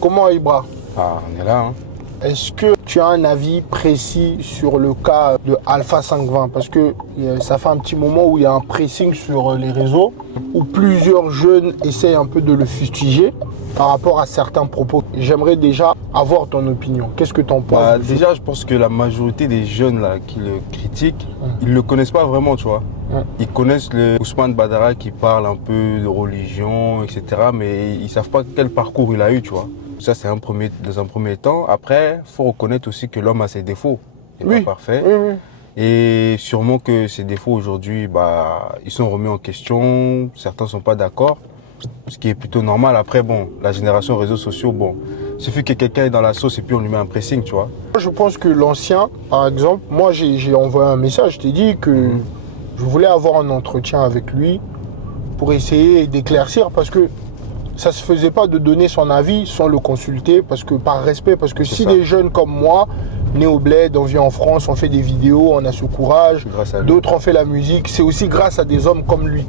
Comment Ibra? Ah, on est là, hein. Est-ce que tu as un avis précis sur le cas de Alpha 520? Parce que ça fait un petit moment où il y a un pressing sur les réseaux, où plusieurs jeunes essayent un peu de le fustiger par rapport à certains propos. J'aimerais déjà avoir ton opinion. Qu'est-ce que tu en penses? Déjà, je pense que la majorité des jeunes là, qui le critiquent, ils ne le connaissent pas vraiment, tu vois. Ils connaissent le Ousmane Badara qui parle un peu de religion, etc. Mais ils ne savent pas quel parcours il a eu, tu vois. Ça, c'est dans un premier temps. Après, il faut reconnaître aussi que l'homme a ses défauts. Il n'est pas parfait. Oui. Et sûrement que ces défauts aujourd'hui, ils sont remis en question. Certains ne sont pas d'accord. Ce qui est plutôt normal. Après, bon, la génération réseaux sociaux, bon, il suffit que quelqu'un est dans la sauce et puis on lui met un pressing, tu vois. Je pense que l'ancien, par exemple, moi j'ai envoyé un message, je t'ai dit que je voulais avoir un entretien avec lui pour essayer d'éclaircir parce que ça se faisait pas de donner son avis sans le consulter, parce que par respect, parce que si des jeunes comme moi, nés au bled, on vit en France, on fait des vidéos, on a ce courage, d'autres ont fait la musique, c'est aussi grâce à des hommes comme lui.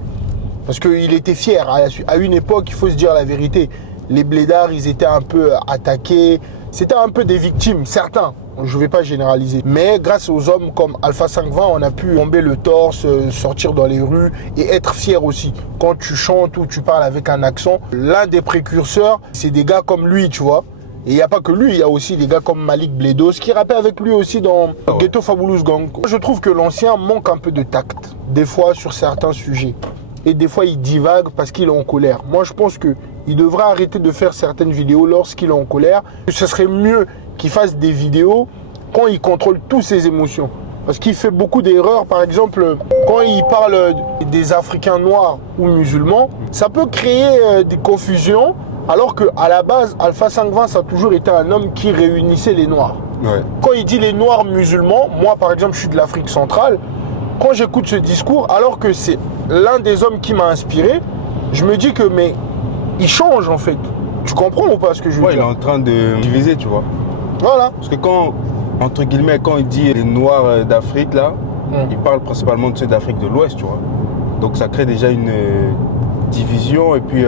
Parce qu'il était fier. À une époque, il faut se dire la vérité, les blédards, ils étaient un peu attaqués, c'était un peu des victimes, certains. Je ne vais pas généraliser. Mais grâce aux hommes comme Alpha 520, on a pu tomber le torse, sortir dans les rues et être fier aussi. Quand tu chantes ou tu parles avec un accent, l'un des précurseurs, c'est des gars comme lui, tu vois. Et il n'y a pas que lui, il y a aussi des gars comme Malik Bledos qui rappait avec lui aussi dans Ghetto Fabulous Gang. Je trouve que l'ancien manque un peu de tact, des fois sur certains sujets. Et des fois, il divague parce qu'il est en colère. Moi, je pense qu'il devrait arrêter de faire certaines vidéos lorsqu'il est en colère. Ce serait mieux qu'il fasse des vidéos quand il contrôle toutes ses émotions. Parce qu'il fait beaucoup d'erreurs. Par exemple, quand il parle des Africains noirs ou musulmans, ça peut créer des confusions. Alors qu'à la base, Alpha 520, ça a toujours été un homme qui réunissait les noirs. Ouais. Quand il dit les noirs musulmans, moi, par exemple, je suis de l'Afrique centrale. Quand j'écoute ce discours, alors que c'est l'un des hommes qui m'a inspiré, je me dis que, mais il change en fait. Tu comprends ou pas ce que je veux dire? Il est en train de diviser, tu vois. Voilà. Parce que quand, entre guillemets, quand il dit les Noirs d'Afrique, là, il parle principalement de ceux d'Afrique de l'Ouest, tu vois. Donc ça crée déjà une division. Et puis,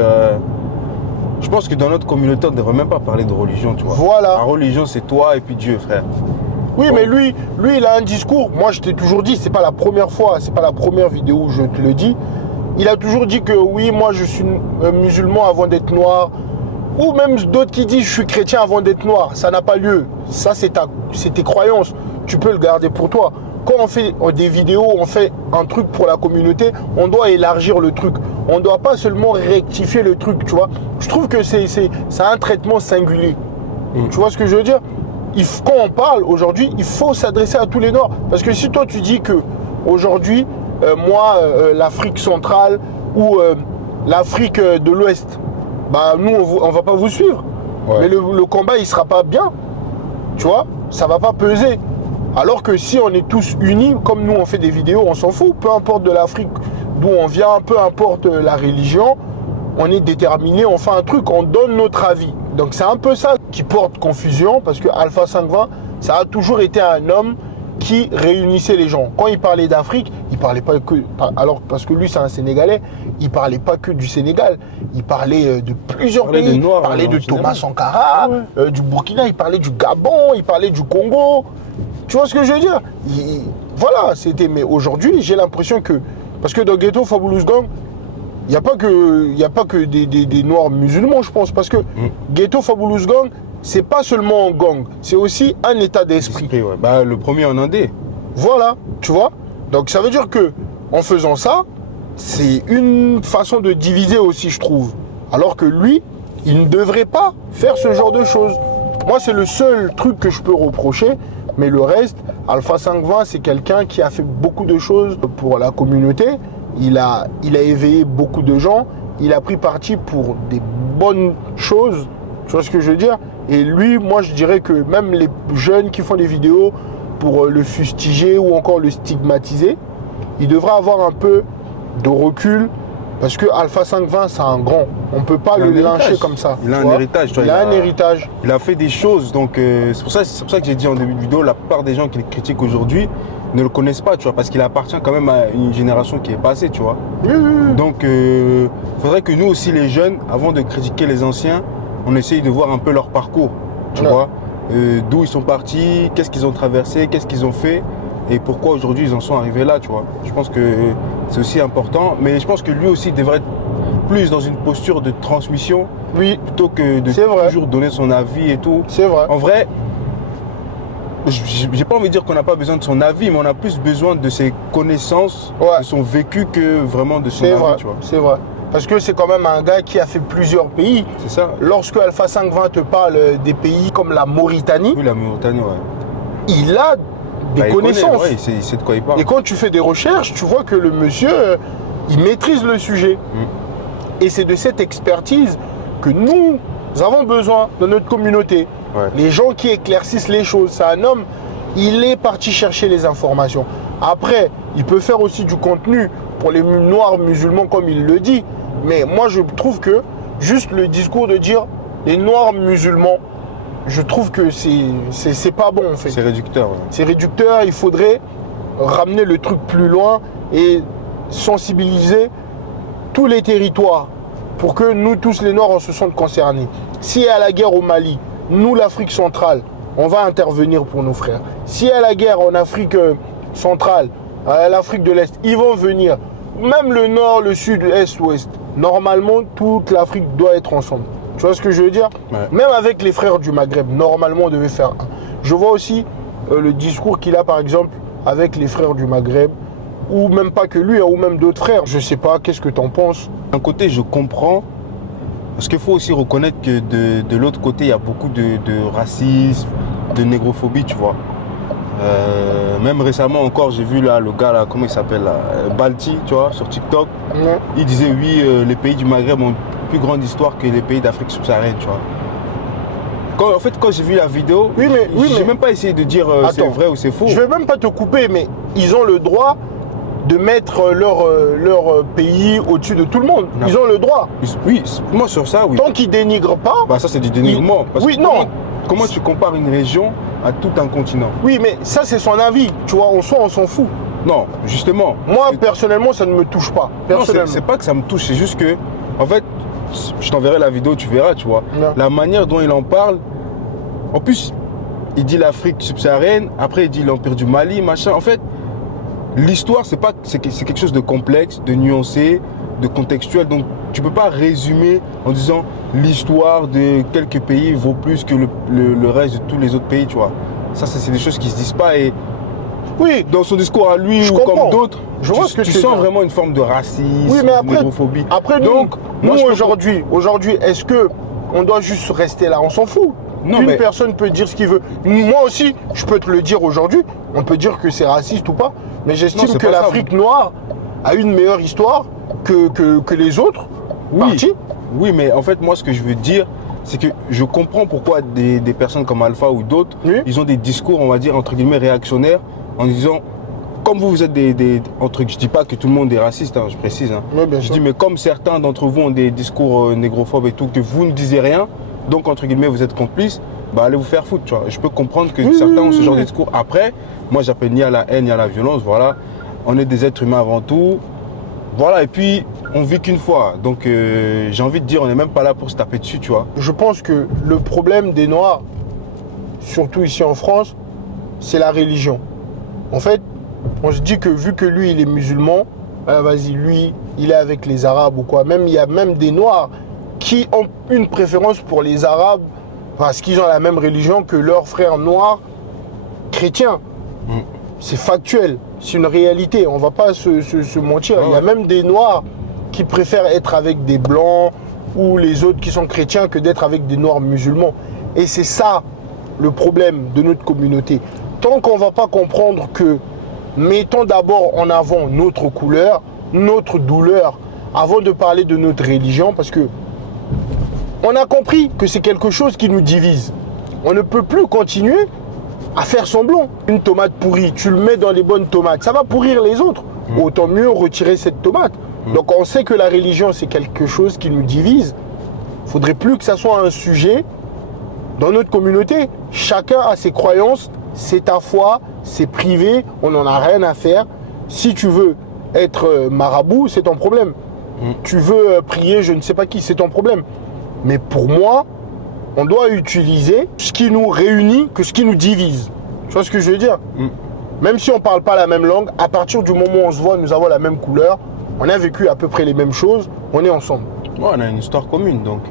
je pense que dans notre communauté, on ne devrait même pas parler de religion, tu vois. Voilà. La religion, c'est toi et puis Dieu, frère. Oui, mais lui, il a un discours. Moi, je t'ai toujours dit, c'est pas la première fois, c'est pas la première vidéo où je te le dis. Il a toujours dit que oui, moi, je suis musulman avant d'être noir. Ou même d'autres qui disent, je suis chrétien avant d'être noir. Ça n'a pas lieu. Ça, c'est tes croyances. Tu peux le garder pour toi. Quand on fait des vidéos, on fait un truc pour la communauté, on doit élargir le truc. On ne doit pas seulement rectifier le truc, tu vois. Je trouve que c'est un traitement singulier. Tu vois ce que je veux dire? Quand on parle aujourd'hui, il faut s'adresser à tous les Noirs. Parce que si toi tu dis que aujourd'hui, moi, l'Afrique centrale ou l'Afrique de l'Ouest, nous, on va pas vous suivre. Ouais. Mais le combat, il sera pas bien. Tu vois, ça va pas peser. Alors que si on est tous unis, comme nous on fait des vidéos, on s'en fout. Peu importe de l'Afrique d'où on vient, peu importe la religion, on est déterminé, on fait un truc, on donne notre avis. Donc c'est un peu ça qui porte confusion, parce que Alpha 520, ça a toujours été un homme qui réunissait les gens. Quand il parlait d'Afrique, il parlait pas que... Alors, parce que lui, c'est un Sénégalais, il parlait pas que du Sénégal. Il parlait de plusieurs pays. Il parlait de Thomas Sankara, du Burkina, il parlait du Gabon, il parlait du Congo. Tu vois ce que je veux dire? Voilà, c'était... Mais aujourd'hui, j'ai l'impression que... Parce que dans Ghetto Fabulous Gang, il n'y a pas que des noirs musulmans, je pense. Parce que Ghetto Fabulous Gang, c'est pas seulement un gang, c'est aussi un état d'esprit. Ouais. Le premier en Indé. Voilà, tu vois. Donc ça veut dire que en faisant ça, c'est une façon de diviser aussi, je trouve. Alors que lui, il ne devrait pas faire ce genre de choses. Moi, c'est le seul truc que je peux reprocher. Mais le reste, Alpha 520, c'est quelqu'un qui a fait beaucoup de choses pour la communauté. Il a éveillé beaucoup de gens. Il a pris parti pour des bonnes choses. Tu vois ce que je veux dire? Et lui, moi, je dirais que même les jeunes qui font des vidéos pour le fustiger ou encore le stigmatiser, ils devraient avoir un peu de recul. Parce que Alpha 520, c'est un grand. On ne peut pas le lyncher comme ça. Il a un héritage. Il a un héritage. Il a fait des choses. Donc, c'est pour ça que j'ai dit en début de vidéo, la plupart des gens qui le critiquent aujourd'hui ne le connaissent pas, tu vois, parce qu'il appartient quand même à une génération qui est passée, tu vois. Oui. Donc, il faudrait que nous aussi, les jeunes, avant de critiquer les anciens, on essaye de voir un peu leur parcours, tu vois, d'où ils sont partis, qu'est-ce qu'ils ont traversé, qu'est-ce qu'ils ont fait et pourquoi aujourd'hui ils en sont arrivés là, tu vois. Je pense que c'est aussi important, mais je pense que lui aussi devrait être plus dans une posture de transmission, Oui, plutôt que de toujours donner son avis et tout. c'est vrai. En vrai, j'ai pas envie de dire qu'on n'a pas besoin de son avis, mais on a plus besoin de ses connaissances, de son vécu que vraiment de son avis, tu vois. C'est vrai. Parce que c'est quand même un gars qui a fait plusieurs pays. C'est ça. Lorsque Alpha 520 te parle des pays comme la Mauritanie, Oui, la Mauritanie, ouais. il a des connaissances. Ouais, il sait de quoi il parle. Et quand tu fais des recherches, tu vois que le monsieur, il maîtrise le sujet. Et c'est de cette expertise que nous avons besoin dans notre communauté. Ouais. Les gens qui éclaircissent les choses. C'est un homme, il est parti chercher les informations. Après, il peut faire aussi du contenu pour les noirs musulmans comme il le dit. Mais moi, je trouve que juste le discours de dire les noirs musulmans, je trouve que c'est pas bon en fait. C'est réducteur. Ouais. C'est réducteur, il faudrait ramener le truc plus loin et sensibiliser tous les territoires pour que nous tous les Noirs on se sente concernés. S'il y a la guerre au Mali, nous l'Afrique centrale, on va intervenir pour nos frères. S'il y a la guerre en Afrique centrale, l'Afrique de l'Est, ils vont venir. Même le Nord, le Sud, l'Est, l'Ouest. Normalement, toute l'Afrique doit être ensemble. Tu vois ce que je veux dire? Ouais. Même avec les frères du Maghreb, normalement on devait faire un. Je vois aussi le discours qu'il a par exemple avec les frères du Maghreb, ou même pas que lui, ou même d'autres frères. Je sais pas, qu'est-ce que tu en penses? D'un côté, je comprends, parce qu'il faut aussi reconnaître que de l'autre côté, il y a beaucoup de racisme, de négrophobie, tu vois. Même récemment encore, j'ai vu là, le gars, là, comment il s'appelle là, Balti, tu vois, sur TikTok. Il disait, oui, les pays du Maghreb ont une plus grande histoire que les pays d'Afrique subsaharienne, tu vois. En fait, quand j'ai vu la vidéo, j'ai même pas essayé de dire c'est vrai ou c'est faux. Je vais même pas te couper, mais ils ont le droit de mettre leur pays au-dessus de tout le monde. Non. Ils ont le droit. Oui, moi sur ça, oui. Tant qu'ils dénigrent pas. Bah ça c'est du dénigrement. Parce oui, que non. Comment tu compares une région à tout un continent? Oui, mais ça c'est son avis. Tu vois, on s'en fout. Non, justement. Moi, personnellement, ça ne me touche pas. Personnellement. C'est pas que ça me touche, c'est juste que, en fait, je t'enverrai la vidéo, tu verras, tu vois. Non. La manière dont il en parle, en plus, il dit l'Afrique subsaharienne, après il dit l'Empire du Mali, machin. En fait, l'histoire, c'est quelque chose de complexe, de nuancé, de contextuel. Donc, tu peux pas résumer en disant l'histoire de quelques pays vaut plus que le reste de tous les autres pays, tu vois. Ça, c'est des choses qui se disent pas. Et oui, dans son discours à lui ou comme d'autres, tu sens vraiment une forme de racisme, de négrophobie. Après, donc, nous aujourd'hui, est-ce que on doit juste rester là? On s'en fout. Non, Une personne peut dire ce qu'il veut. Moi aussi, je peux te le dire aujourd'hui. On peut dire que c'est raciste ou pas. Mais j'estime que l'Afrique noire a une meilleure histoire que les autres parties. Oui, mais en fait, moi, ce que je veux dire, c'est que je comprends pourquoi des personnes comme Alpha ou d'autres, ils ont des discours, on va dire, entre guillemets, réactionnaires, en disant, comme vous êtes je dis pas que tout le monde est raciste, hein, je précise. Hein. Je dis, mais comme certains d'entre vous ont des discours négrophobes et tout, que vous ne disiez rien, donc, entre guillemets, vous êtes complices, bah allez vous faire foutre, tu vois. Je peux comprendre que certains ont ce genre de discours. Après, moi, j'appelle ni à la haine, ni à la violence, voilà. On est des êtres humains avant tout. Voilà, et puis, on vit qu'une fois. Donc, j'ai envie de dire, on n'est même pas là pour se taper dessus, tu vois. Je pense que le problème des Noirs, surtout ici en France, c'est la religion. En fait, on se dit que vu que lui, il est musulman, vas-y, lui, il est avec les Arabes ou quoi. Même, il y a même des Noirs qui ont une préférence pour les Arabes parce qu'ils ont la même religion que leurs frères noirs chrétiens. C'est factuel, c'est une réalité, on ne va pas se mentir. Il y a même des Noirs qui préfèrent être avec des Blancs ou les autres qui sont chrétiens que d'être avec des Noirs musulmans. Et c'est ça le problème de notre communauté. Tant qu'on ne va pas comprendre que mettons d'abord en avant notre couleur, notre douleur, avant de parler de notre religion, parce que on a compris que c'est quelque chose qui nous divise. On ne peut plus continuer à faire semblant. Une tomate pourrie, tu le mets dans les bonnes tomates, ça va pourrir les autres. Autant mieux retirer cette tomate. Donc on sait que la religion, c'est quelque chose qui nous divise. Il ne faudrait plus que ça soit un sujet dans notre communauté. Chacun a ses croyances, c'est ta foi, c'est privé, on n'en a rien à faire. Si tu veux être marabout, c'est ton problème. Tu veux prier, je ne sais pas qui, c'est ton problème. Mais pour moi, on doit utiliser ce qui nous réunit que ce qui nous divise. Tu vois ce que je veux dire? Même si on ne parle pas la même langue, à partir du moment où on se voit, nous avons la même couleur, on a vécu à peu près les mêmes choses, on est ensemble. Ouais, on a une histoire commune, donc...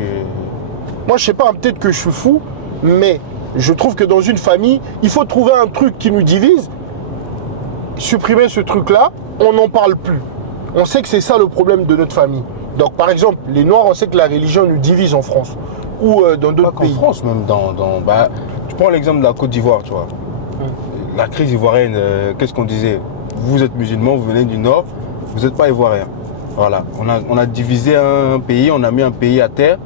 Moi, je sais pas, peut-être que je suis fou, mais je trouve que dans une famille, il faut trouver un truc qui nous divise, supprimer ce truc-là, on n'en parle plus. On sait que c'est ça le problème de notre famille. Donc, par exemple, les Noirs, on sait que la religion nous divise en France ou dans d'autres pays. En France, même, tu prends l'exemple de la Côte d'Ivoire, tu vois. La crise ivoirienne, qu'est-ce qu'on disait? Vous êtes musulmans, vous venez du Nord, vous n'êtes pas ivoirien. Voilà, on a divisé un pays, on a mis un pays à terre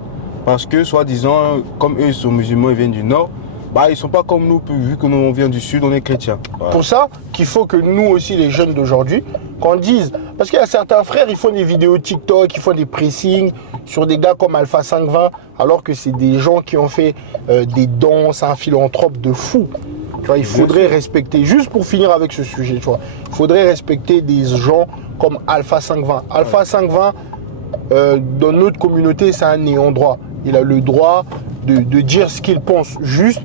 parce que, soi-disant, comme eux sont musulmans, ils viennent du Nord, ils ne sont pas comme nous, vu que nous on vient du Sud, on est chrétiens. Voilà. Pour ça qu'il faut que nous aussi, les jeunes d'aujourd'hui, qu'on dise, parce qu'il y a certains frères, ils font des vidéos TikTok, ils font des pressings sur des gars comme Alpha 520, alors que c'est des gens qui ont fait des dons, c'est un philanthrope de fou. Tu vois, il faudrait respecter, juste pour finir avec ce sujet, tu vois, il faudrait respecter des gens comme Alpha 520. Alpha 520, dans notre communauté, c'est un néant droit. Il a le droit de dire ce qu'il pense. Juste,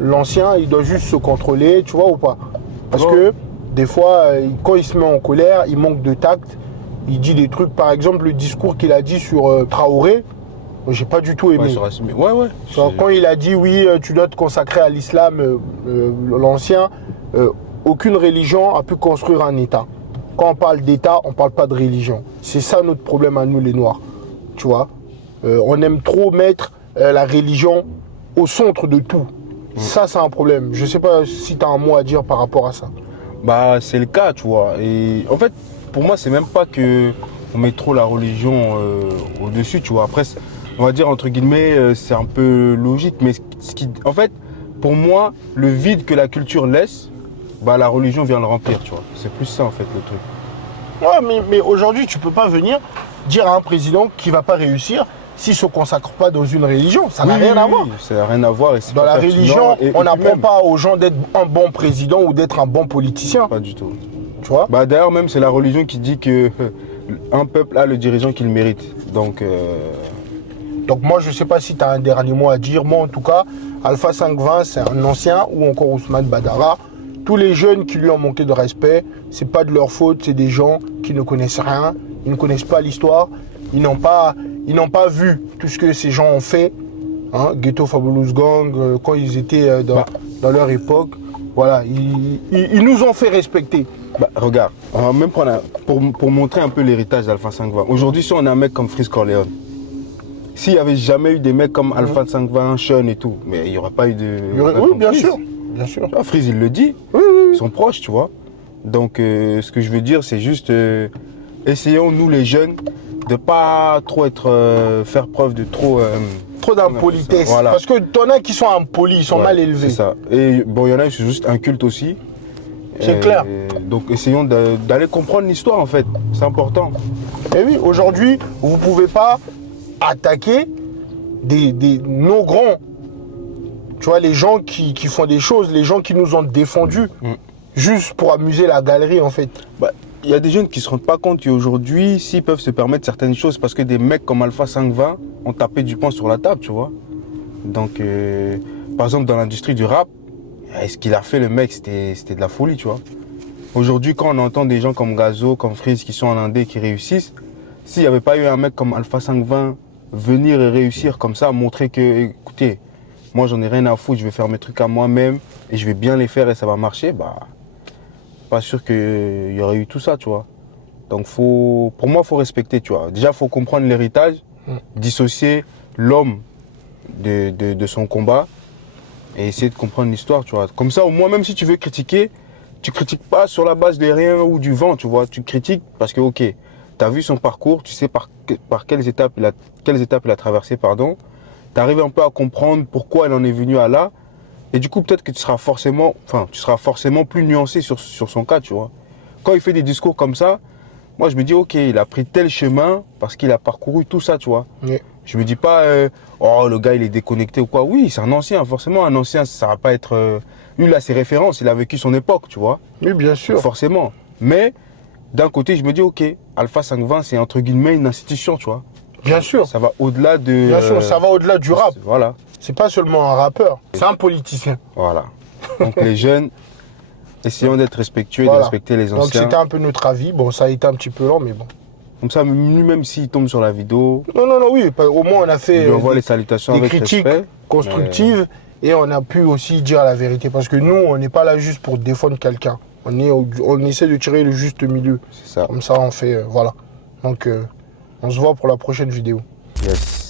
l'ancien, il doit juste se contrôler, tu vois ou pas? Parce que des fois, quand il se met en colère, il manque de tact. Il dit des trucs, par exemple, le discours qu'il a dit sur Traoré, j'ai pas du tout aimé. Ouais. Quand il a dit oui, tu dois te consacrer à l'islam, l'ancien, aucune religion a pu construire un État. Quand on parle d'État, on parle pas de religion. C'est ça notre problème à nous les Noirs. Tu vois, on aime trop mettre la religion au centre de tout. Ça, c'est un problème. Je sais pas si tu as un mot à dire par rapport à ça. C'est le cas, tu vois. Et en fait, pour moi, c'est même pas que on met trop la religion au-dessus, tu vois. Après, on va dire entre guillemets, c'est un peu logique, mais en fait, pour moi, le vide que la culture laisse, la religion vient le remplir, tu vois. C'est plus ça en fait le truc. Ouais, mais aujourd'hui, tu peux pas venir dire à un président qu'il va pas réussir s'il ne se consacre pas dans une religion. Ça n'a rien à voir. Ça n'a rien à voir. Dans la religion, on n'apprend pas aux gens d'être un bon président ou d'être un bon politicien. Pas du tout. Tu vois? D'ailleurs, même c'est la religion qui dit que un peuple a le dirigeant qu'il mérite. Donc moi, je ne sais pas si tu as un dernier mot à dire. Moi, en tout cas, Alpha 520, c'est un ancien, ou encore Ousmane Badara. Tous les jeunes qui lui ont manqué de respect, c'est pas de leur faute, c'est des gens qui ne connaissent rien, ils ne connaissent pas l'histoire, ils n'ont pas vu tout ce que ces gens ont fait. Ghetto Fabulous Gang, quand ils étaient dans leur époque, voilà, ils nous ont fait respecter. Regarde, on va même prendre pour montrer un peu l'héritage d'Alpha 520. Aujourd'hui, si on a un mec comme Freeze Corleone, s'il n'y avait jamais eu des mecs comme Alpha 520, Sean et tout, mais il n'y aurait pas eu de... Oui, bien sûr. Bien sûr. Freeze, il le dit. Oui. Ils sont proches, tu vois. Donc, ce que je veux dire, c'est juste... essayons, nous, les jeunes, de pas trop faire preuve de trop... trop d'impolitesse. Voilà. Parce que t'en as qui sont impolis, ils sont mal élevés. C'est ça. Et bon, il y en a qui sont juste incultes aussi. C'est clair. Donc, essayons d'aller comprendre l'histoire, en fait. C'est important. Et oui, aujourd'hui, vous ne pouvez pas attaquer nos grands. Tu vois, les gens qui font des choses, les gens qui nous ont défendus, juste pour amuser la galerie, en fait. Il y a des jeunes qui ne se rendent pas compte qu'aujourd'hui, s'ils peuvent se permettre certaines choses, parce que des mecs comme Alpha 520 ont tapé du poing sur la table, tu vois. Donc, par exemple, dans l'industrie du rap, ce qu'il a fait, le mec, c'était de la folie, tu vois. Aujourd'hui, quand on entend des gens comme Gazo, comme Freeze, qui sont en Indé, qui réussissent, s'il n'y avait pas eu un mec comme Alpha 520 venir et réussir comme ça, montrer que, écoutez, moi, j'en ai rien à foutre, je vais faire mes trucs à moi-même et je vais bien les faire et ça va marcher, pas sûr qu'il y aurait eu tout ça, tu vois. Donc, pour moi, il faut respecter, tu vois. Déjà, il faut comprendre l'héritage, dissocier l'homme de son combat et essayer de comprendre l'histoire, tu vois. Comme ça, au moins, même si tu veux critiquer, tu critiques pas sur la base de rien ou du vent, tu vois. Tu critiques parce que, ok, tu as vu son parcours, tu sais par quelles étapes il a traversé, pardon. Tu arrives un peu à comprendre pourquoi il en est venu à là. Et du coup, peut-être que tu seras forcément plus nuancé sur son cas, tu vois. Quand il fait des discours comme ça, moi, je me dis, ok, il a pris tel chemin parce qu'il a parcouru tout ça, tu vois. Oui. Je me dis pas, oh, le gars, il est déconnecté ou quoi. Oui, c'est un ancien. Forcément, un ancien, ça va pas être... lui, il a ses références, il a vécu son époque, tu vois. Oui, bien sûr. Forcément. Mais, d'un côté, je me dis, ok, Alpha 520, c'est entre guillemets une institution, tu vois. Bien sûr. Ça va au-delà de... Bien sûr, ça va au-delà du rap. Voilà. C'est pas seulement un rappeur, c'est un politicien. Voilà. Donc les jeunes, essayons d'être respectueux et Voilà. de respecter les Donc anciens. c'était un peu notre avis. Bon, ça a été un petit peu lent, mais bon. Comme ça, lui-même s'il tombe sur la vidéo, Non, oui, au moins on a il fait lui envoie les salutations des avec critiques respect. constructives et on a pu aussi dire la vérité. Parce que nous, on n'est pas là juste pour défendre quelqu'un. On essaie de tirer le juste milieu. C'est ça. Comme ça, on fait, voilà. Donc, on se voit pour la prochaine vidéo. Yes.